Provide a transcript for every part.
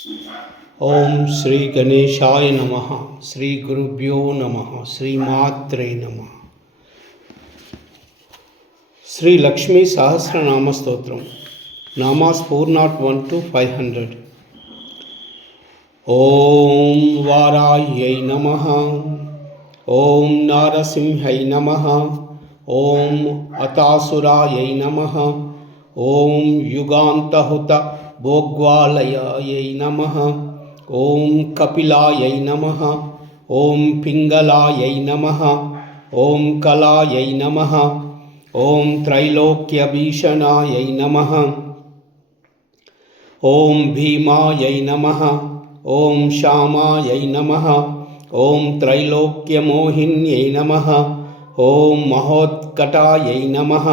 ఓం శ్రీ గణేశాయ నమః. శ్రీ గురుభ్యో నమః. శ్రీమాత్రే నమః. శ్రీ లక్ష్మీ సహస్రనామ స్తోత్రం. నామాస్ 401 to 500. ఓం వారాహ్యై నమః. ఓం నారసింహై నమః. ఓం అతాసురాయై నమః. ఓం యుగాంతహుత భోగ్వాలయాయై నమః. ఓం కపిలాయై నమః. ఓం పింగళాయై నమః. ఓం కళాయై నమః. ఓం త్రైలోక్యభీషణాయై నమః. ఓం భీమాయై నమః. ఓం శ్యామాయై నమః. ఓం త్రైలోక్యమోహిన్యై నమః. ఓం మహోత్కటాయై నమః.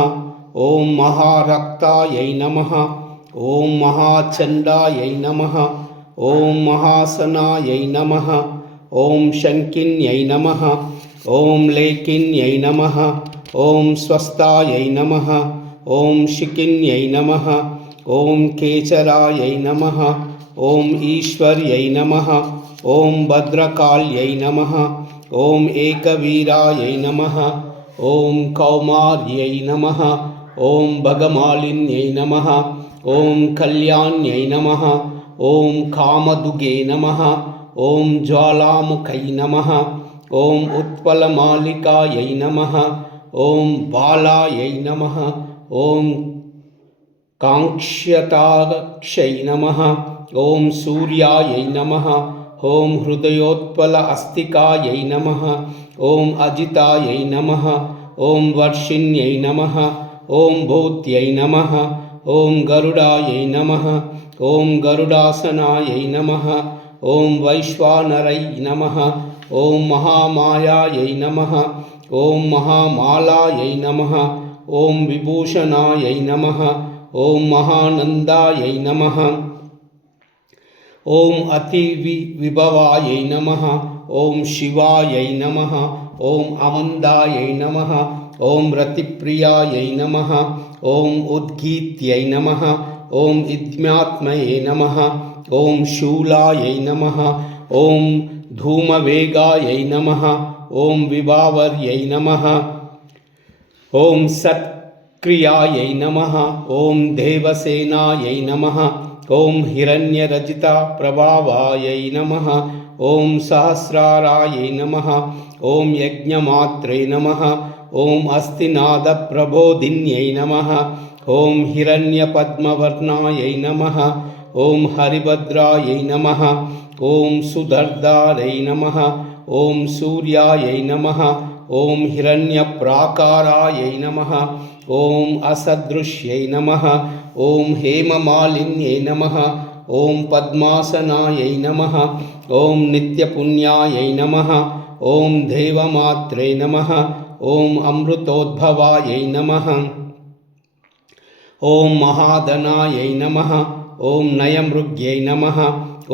ఓం మహారక్తాయై నమః. ఓం మహాచండాయై నమః. ఓం మహాసనాయై నమః. ఓం శంకిన్యై నమః. ఓం లేకిన్యై నమః. ఓం స్వస్తాయై నమః. ఓం శికిన్యై నమః. ఓం కేచరాయై నమః. ఓం ఈశ్వర్యై నమః. ఓం భద్రకాళ్యై నమః. ఓం ఏకవీరాయై నమః. ఓం కౌమార్యై నమః. ఓం భగమాలిన్యై నమః. ఓం కళ్యాణ్యై నమః. ఓం కామదుగే నమః. ఓం జ్వాలాముఖై నమః. ఓం ఉత్పలమాలికాయై నమః. ఓం బాలాయై నమః. ఓం కాంక్ష్యతాక్షై నమః. ఓం సూర్యాయై నమః. ఓం హృదయోత్పల అస్తికాయై నమః. ఓం అజితాయై నమః. ఓం వర్షిణ్యై నమః. ఓం భూత్యై నమః. ఓం గరుడాయై నమః. ఓం గరుడాసనాయై నమః. ఓం వైశ్వానరై నమః. ఓం మహామాయాయై నమః. ఓం మహామాలాయై నమః. ఓం విభూషణాయై నమః. ఓం మహానందాయై నమః. ఓం అతి విభవాయై నమః. ఓం శివాయై నమః. ఓం అమందాయై నమః. ఓం రతిప్రియాయై నమః. ఓం ఉద్గీత్యై నమః. ఓం ఇద్మ్యాత్మయే నమః. ఓం శూలాయై నమః. ఓం ధూమవేగాయై నమః. ఓం విభావర్యై నమః. ఓం సత్క్రియాయై నమః. ఓం దేవసేనాయై నమః. ఓం హిరణ్యరజిత ప్రభావాయై నమః. ఓం సహస్రారాయై నమః. ఓం యజ్ఞమాత్రే నమః. ఓం అస్తినాద ప్రబోధిన్యై నమః. ఓం హిరణ్యపద్మవర్ణాయై నమః. ఓం హరిభద్రాయై నమః. ఓం సుధర్దారై నమః. ఓం సూర్యాయై నమః. ఓం హిరణ్యప్రాకారాయై నమః. ఓం అసదృశ్యై నమః. ఓం హేమమాలిన్యై నమః. ఓం పద్మాసనాయై నమః. ఓం నిత్యపుణ్యాయై నమః. ఓం దేవమాత్రే నమః. ఓం అమృతోద్భవాయై నమః. ఓం మహాధనాయై నమః. ఓం నయమృగ్యై నమః.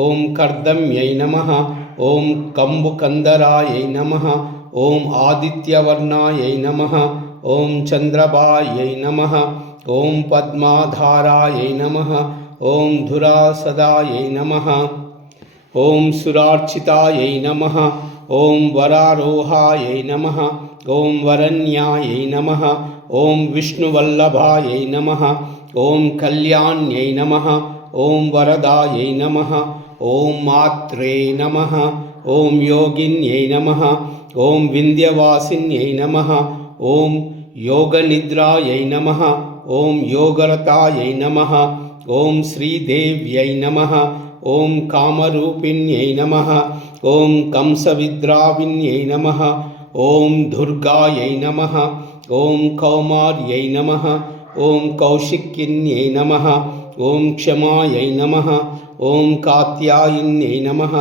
ఓం కర్దమ్యై నమః. ఓం కంబుకందరాయై నమః. ఓం ఆదిత్యవర్ణాయై నమః. ఓం చంద్రబాయై నమః. ఓం పద్మాధారాయై నమః. ఓం ధురాసదాయై నమః. ఓం సురార్చితాయై నమః. ఓం వరారోహాయై నమః. ఓం వరన్యాయై నమః. ఓం విష్ణువల్లభాయై నమః. ఓం కళ్యాణ్యై నమః. ఓం వరదాయై నమః. ఓం మాత్రే నమః. ఓం యోగిన్యై నమః. ఓం వింధ్యవాసిన్యై నమః. ఓం యోగనిద్రాయై నమః. ఓం యోగరతాయై నమః. ఓం శ్రీదేవ్యై నమః. ఓం కామరూపిణ్యై నమః. ఓం కంసవిద్రావిణ్యై నమః. ఓం దుర్గాయై నమః. ఓం కౌమార్యై నమః. ఓం కౌశికిన్యై నమః. ఓం క్షమాయై నమః. ఓం కాత్యాయిన్యై నమః.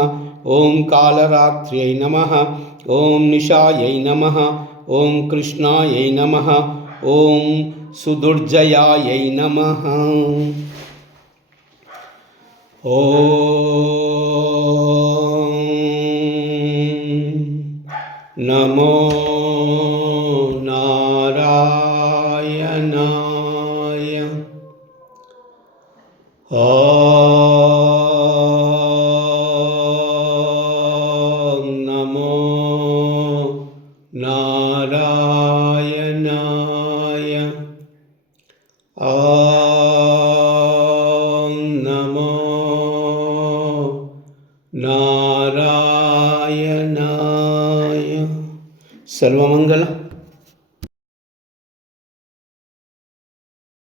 ఓం కాళరాత్ర్యై నమః. ఓం నిశాయై నమః. ఓం కృష్ణాయై నమః. ఓం సుదుర్జయాయై నమః. ఓం నమో నారాయణాయ. नारायणाय ॐ नमो नारायणाय। सर्वमंगल।